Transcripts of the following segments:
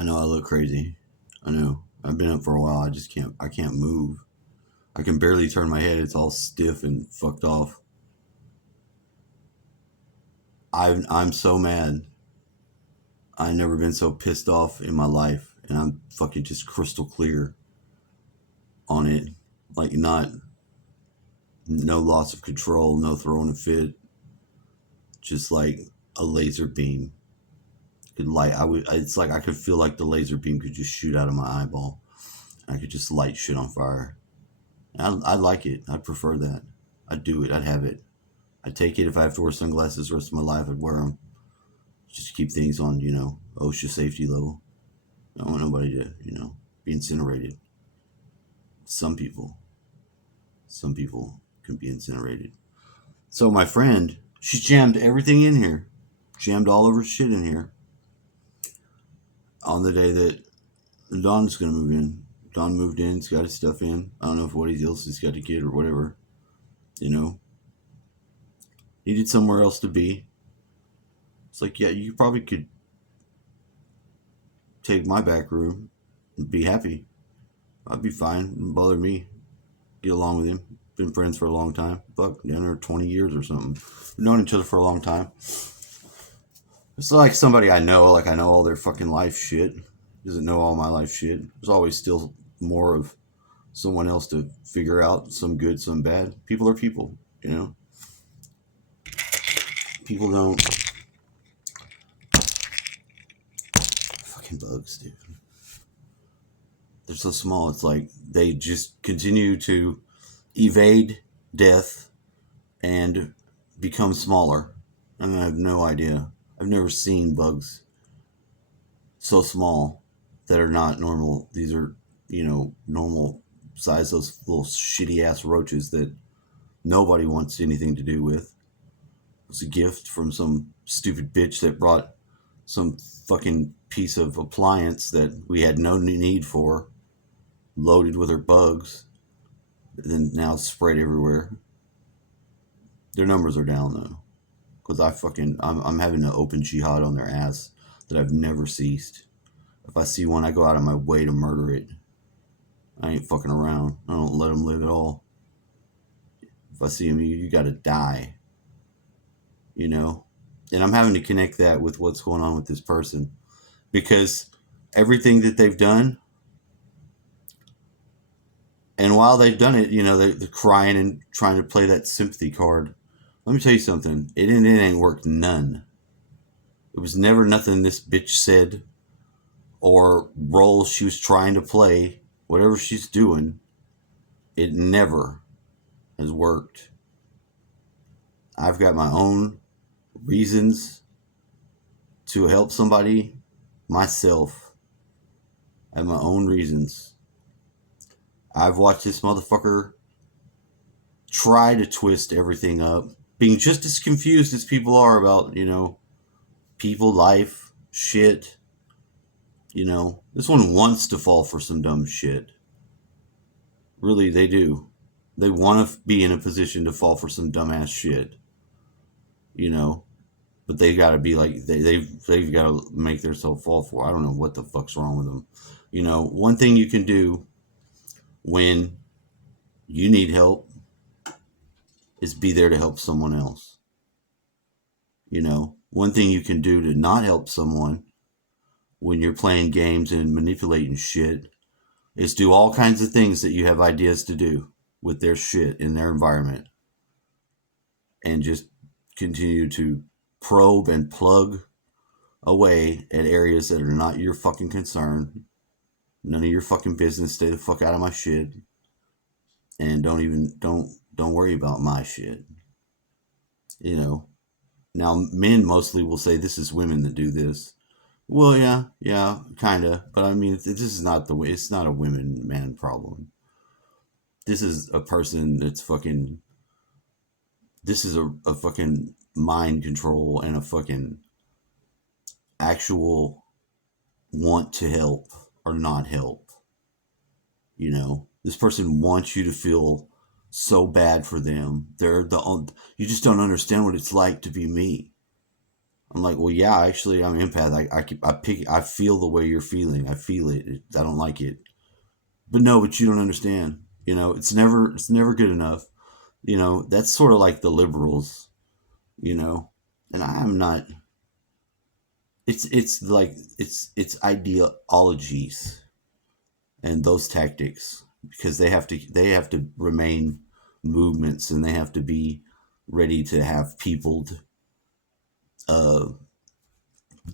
I know I look crazy. I know. I've been up for a while. I can't move. I can barely turn my head. It's all stiff and fucked off. I'm so mad. I've never been so pissed off in my life, and I'm fucking just crystal clear on it. Like, not, no loss of control, no throwing a fit, just like a laser beam. Could light. It's like I could feel like the laser beam could just shoot out of my eyeball. I could just light shit on fire. I like it. I'd prefer that. I'd do it. I'd have it. I'd take it if I have to wear sunglasses the rest of my life. I'd wear them just to keep things on, OSHA safety level. I don't want nobody to, be incinerated. Some people, some people can be incinerated. So my friend, she jammed everything in here, jammed all of her shit in here on the day that Don's gonna move in. Don moved in. He's got his stuff in. I don't know if what else he's got to get or whatever. Needed somewhere else to be. It's like, yeah, you probably could take my back room and be happy. I'd be fine. Wouldn't bother me. Get along with him. Been friends for a long time. Fuck, down there 20 years or something. We've known each other for a long time. It's like somebody I know, like I know all their fucking life shit. Doesn't know all my life shit. There's always still more of someone else to figure out, some good, some bad. People are people, People don't. Fucking bugs, dude. They're so small. It's like they just continue to evade death and become smaller. And I have no idea. I've never seen bugs so small that are not normal. These are, normal size, those little shitty ass roaches that nobody wants anything to do with. It was a gift from some stupid bitch that brought some fucking piece of appliance that we had no need for, loaded with her bugs, and now spread everywhere. Their numbers are down though, because I'm having an open jihad on their ass that I've never ceased. If I see one, I go out of my way to murder it. I ain't fucking around. I don't let them live at all. If I see them, you gotta die. And I'm having to connect that with what's going on with this person, because everything that they've done, and while they've done it, they're crying and trying to play that sympathy card. Let me tell you something. It ain't worked none. It was never nothing this bitch said or role she was trying to play, whatever she's doing. It never has worked. I've got my own reasons to help somebody myself. I have my own reasons. I've watched this motherfucker try to twist everything up, being just as confused as people are about, people, life, shit. This one wants to fall for some dumb shit. Really, they do. They want to be in a position to fall for some dumbass shit. But they got to be like, they've got to make themselves fall for. I don't know what the fuck's wrong with them. One thing you can do when you need help is be there to help someone else. One thing you can do to not help someone when you're playing games and manipulating shit is do all kinds of things that you have ideas to do with their shit in their environment, and just continue to probe and plug away at areas that are not your fucking concern. None of your fucking business. Stay the fuck out of my shit. And don't worry about my shit. Now men mostly will say this is women that do this. Well, yeah, kinda. But I mean, this is not the way. It's not a women man problem. This is a person that's fucking. This is a fucking mind control and a fucking actual want to help or not help. This person wants you to feel so bad for them. You just don't understand what it's like to be me. I'm like, well, yeah, actually, I'm empath. I feel the way you're feeling. I feel it. I don't like it. But no, but you don't understand. It's never good enough. That's sort of like the liberals. You know, and I'm not. It's like it's ideologies and those tactics, because they have to remain movements, and they have to be ready to have people. Uh,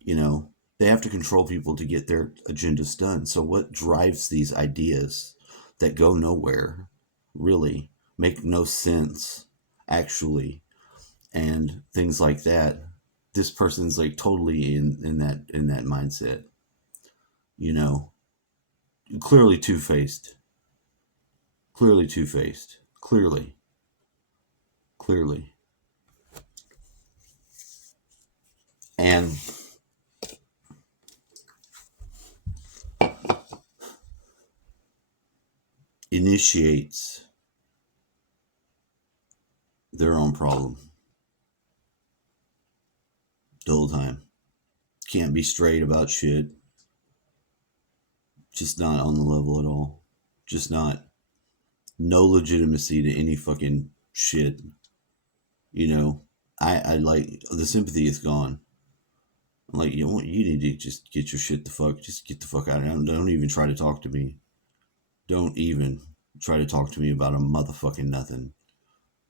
you know, they have to control people to get their agendas done. So what drives these ideas that go nowhere, really make no sense, actually, and things like that? This person's like totally in that mindset. You know, clearly two faced, clearly two faced, clearly, and initiates their own problem the whole time. Can't be straight about shit. Just not on the level at all. Just not. No legitimacy to any fucking shit. You know, I like the sympathy is gone. I'm like, you need to just get your shit the fuck, just get the fuck out of here. Don't even try to talk to me. Don't even try to talk to me about a motherfucking nothing.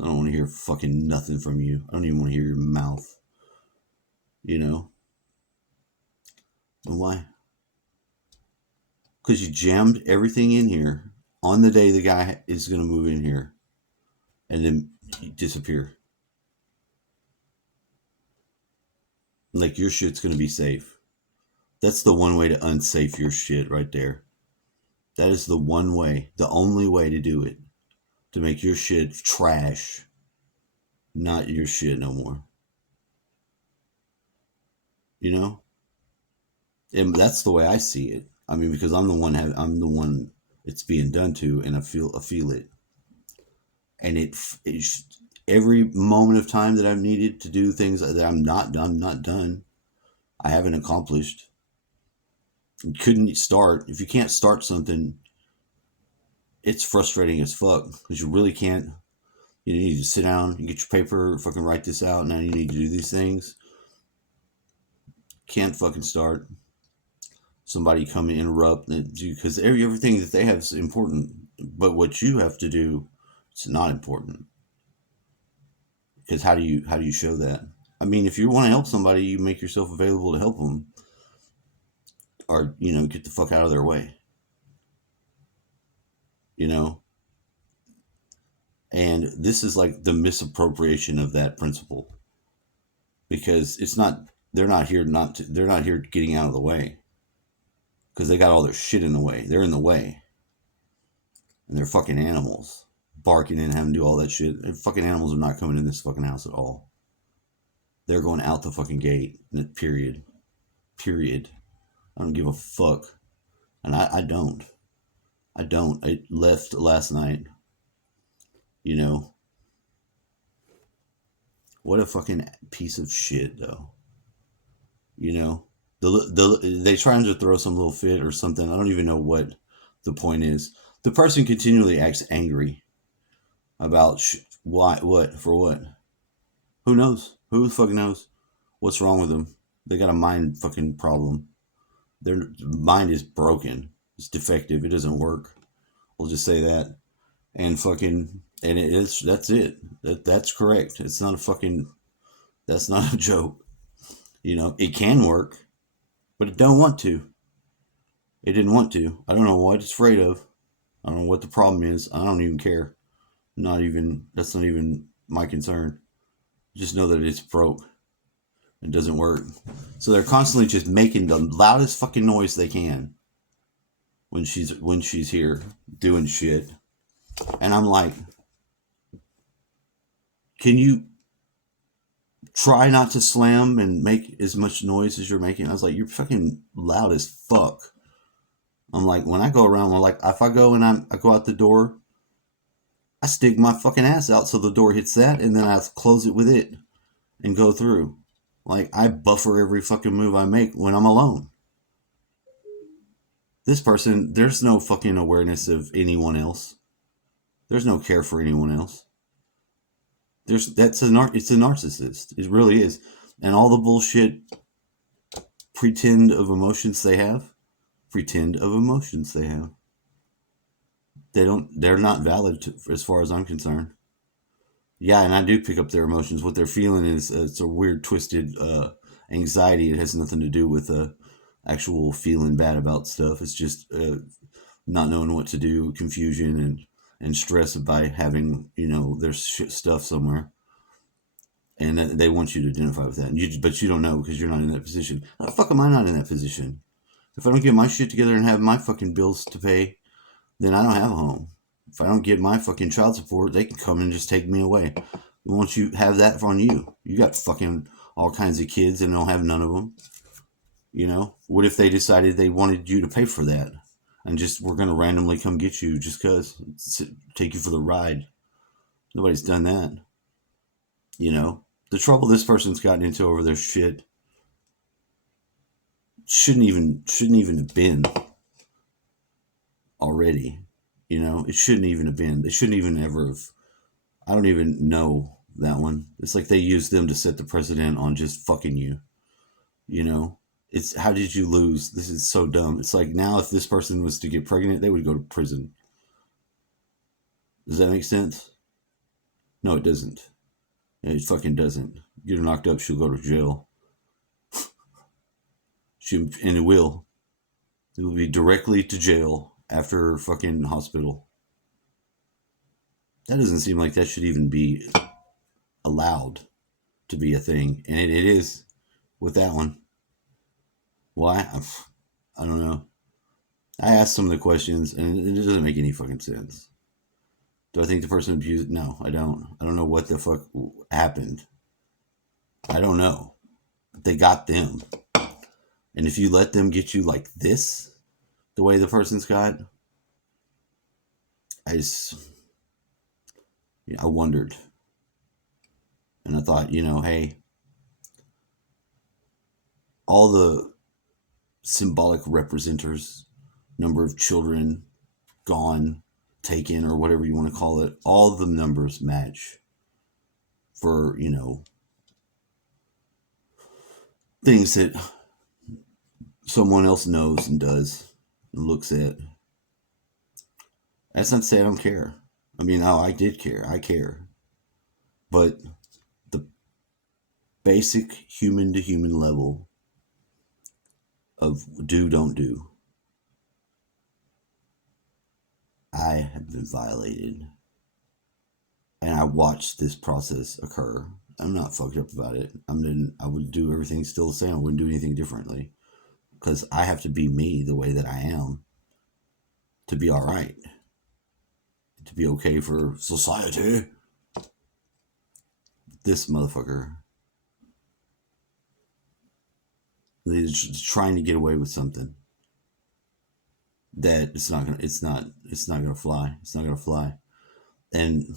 I don't want to hear fucking nothing from you. I don't even want to hear your mouth. You know? And why? Because you jammed everything in here on the day the guy is going to move in here, and then you disappear. Like your shit's going to be safe. That's the one way to unsafe your shit right there. That is the one way, the only way to do it. To make your shit trash, not your shit no more. You know? And that's the way I see it. I mean, because I'm the one it's being done to, and I feel it. And it's every moment of time that I've needed to do things that I'm not done. I haven't accomplished. Couldn't start. If you can't start something, it's frustrating as fuck, because you really can't. You need to sit down and get your paper, fucking write this out. Now you need to do these things. Can't fucking start. Somebody come and interrupt, because everything that they have is important, but what you have to do, it's not important. Because how do you show that? I mean, if you want to help somebody, you make yourself available to help them, or get the fuck out of their way. You know, and this is like the misappropriation of that principle, because it's not. They're not here getting out of the way, because they got all their shit in the way. They're in the way, and they're fucking animals, barking and having to do all that shit. And fucking animals are not coming in this fucking house at all. They're going out the fucking gate. Period. Period. I don't give a fuck, and I don't. I don't. I left last night. You know, what a fucking piece of shit, though. You know, they trying to throw some little fit or something. I don't even know what the point is. The person continually acts angry about why, what, for what. Who knows? Who fucking knows what's wrong with them? They got a mind fucking problem. Their mind is broken. It's defective. It doesn't work. We'll just say that. And fucking, and that's it. That's correct. It's not a fucking, that's not a joke. It can work, but it don't want to. It didn't want to. I don't know what it's afraid of. I don't know what the problem is. I don't even care. That's not even my concern. Just know that it's broke. It doesn't work. So they're constantly just making the loudest fucking noise they can when she's here doing shit. And I'm like, can you try not to slam and make as much noise as you're making? I was like, you're fucking loud as fuck. I'm like, when I go around, I'm like, if I go and I go out the door, I stick my fucking ass out so the door hits that, and then I close it with it and go through. Like, I buffer every fucking move I make when I'm alone. This person, there's no fucking awareness of anyone else. There's no care for anyone else. It's a narcissist. It really is. And all the bullshit pretend of emotions they have. They're not valid as far as I'm concerned. Yeah, and I do pick up their emotions. What they're feeling is it's a weird, twisted anxiety. It has nothing to do with actual feeling bad about stuff. It's just not knowing what to do, confusion, and stress by having their stuff somewhere, and they want you to identify with that. But you don't know because you're not in that position. How the fuck am I not in that position? If I don't get my shit together and have my fucking bills to pay, then I don't have a home. If I don't get my fucking child support, they can come and just take me away. Won't you have that on you? You got fucking all kinds of kids and don't have none of them. What if they decided they wanted you to pay for that and just we're going to randomly come get you just because, take you for the ride? Nobody's done that. The trouble this person's gotten into over their shit shouldn't even have been already. It shouldn't even have been. They shouldn't even ever have. I don't even know that one. It's like they used them to set the precedent on just fucking you. It's how did you lose? This is so dumb. It's like now if this person was to get pregnant, they would go to prison. Does that make sense? No, it doesn't. It fucking doesn't. Get her knocked up, she'll go to jail. And it will. It will be directly to jail after fucking hospital. That doesn't seem like that should even be allowed to be a thing. And it is with that one. Why? I don't know. I asked some of the questions and it doesn't make any fucking sense. Do I think the person abused? No, I don't. I don't know what the fuck happened. I don't know. But they got them. And if you let them get you like this, the way the person's got, I wondered. And I thought, hey, all the symbolic representers, number of children gone, taken, or whatever you want to call it, all the numbers match for, things that someone else knows and does and looks at. That's not to say I don't care. I mean, no, I did care. I care. But the basic human to human level of do, don't do, I have been violated. And I watched this process occur. I'm not fucked up about it. I would do everything still the same. I wouldn't do anything differently. Because I have to be me the way that I am to be all right. To be okay for society. This motherfucker is trying to get away with something that it's not gonna fly. It's not gonna fly. And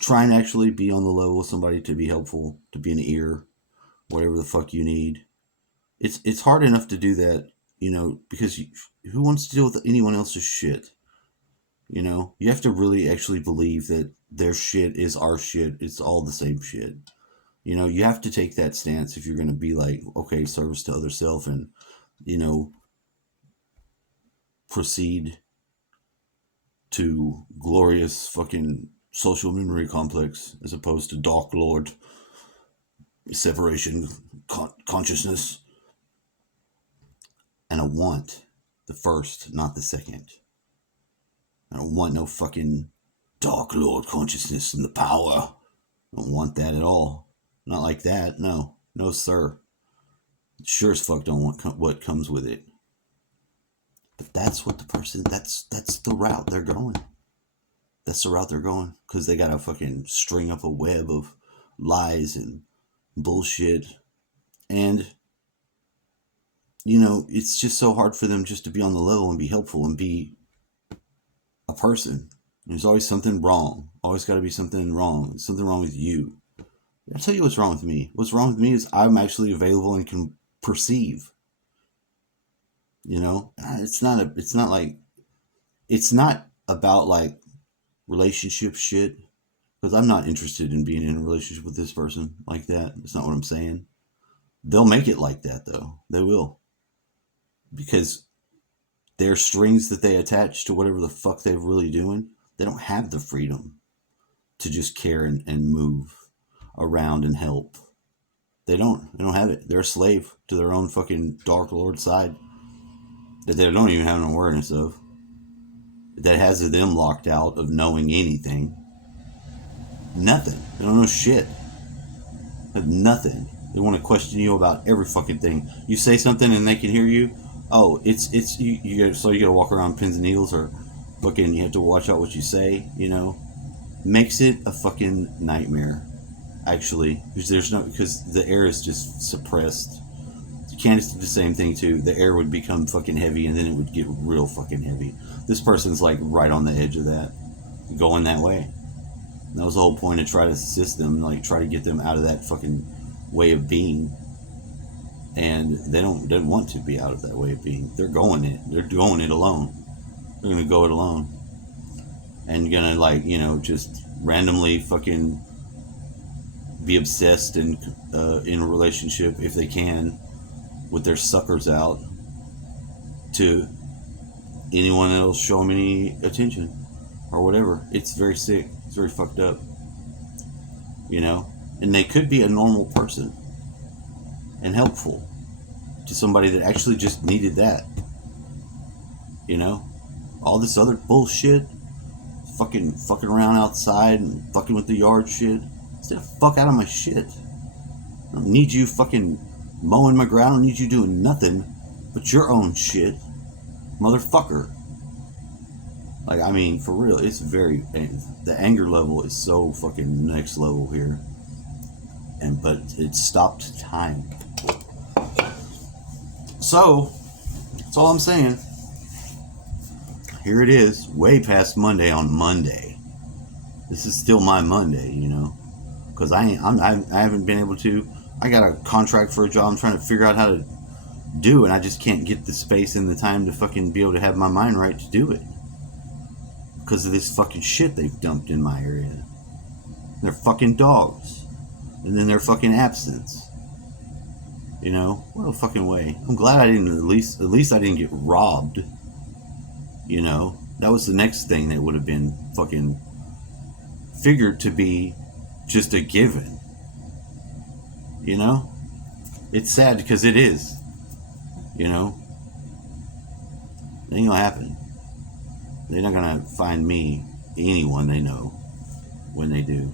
try and actually be on the level of somebody to be helpful, to be an ear, whatever the fuck you need. It's hard enough to do that, because who wants to deal with anyone else's shit? You have to really actually believe that their shit is our shit. It's all the same shit. You have to take that stance if you're going to be like, okay, service to other self and, proceed to glorious fucking social memory complex as opposed to Dark Lord separation consciousness. And I want the first, not the second. I don't want no fucking Dark Lord consciousness and the power. I don't want that at all. Not like that. No. No, sir. Sure as fuck don't want what comes with it. But that's what that's the route they're going. That's the route they're going. Because they gotta fucking string up a web of lies and bullshit. And, it's just so hard for them just to be on the level and be helpful and be a person. There's always something wrong. Always got to be something wrong. Something wrong with you. I'll tell you what's wrong with me. What's wrong with me is I'm actually available and can perceive. You know, it's not about like relationship shit because I'm not interested in being in a relationship with this person like that. That's not what I'm saying. They'll make it like that though. They will because their strings that they attach to whatever the fuck they're really doing, they don't have the freedom to just care and move around and help. They don't have it. They're a slave to their own fucking dark lord side that they don't even have an awareness of. That has them locked out of knowing anything. Nothing. They don't know shit. They have nothing. They want to question you about every fucking thing. You say something and they can hear you. Oh, it's so you gotta walk around pins and needles or fucking you have to watch out what you say. You know, makes it a fucking nightmare. Actually, because the air is just suppressed. Candace did the same thing too. The air would become fucking heavy and then it would get real fucking heavy. This person's like right on the edge of that, going that way. And that was the whole point to try to assist them, like try to get them out of that fucking way of being. And they don't want to be out of that way of being. They're going it. They're going it alone. They're gonna go it alone. And gonna like, you know, just randomly fucking be obsessed and in a relationship if they can with their suckers out to anyone that'll show them any attention or whatever. It's very sick. It's very fucked up. You know? And they could be a normal person and helpful to somebody that actually just needed that. You know? All this other bullshit, fucking around outside and fucking with the yard shit. Stay the fuck out of my shit. I don't need you fucking mowing my ground. I don't need you doing nothing but your own shit, motherfucker. Like, I mean, for real, it's very, the anger level is so fucking next level here. But it stopped time. So, that's all I'm saying. Here it is, way past Monday on Monday. This is still my Monday, you know, because I haven't been able to. I got a contract for a job I'm trying to figure out how to do, and I just can't get the space and the time to fucking be able to have my mind right to do it because of this fucking shit they've dumped in my area. They're fucking dogs, and then their fucking absence. You know, what a fucking way. I'm glad I didn't at least I didn't get robbed. You know, that was the next thing that would have been fucking figured to be just a given. You know, it's sad because it is. You know, it ain't gonna happen. They're not gonna find me, anyone they know, when they do.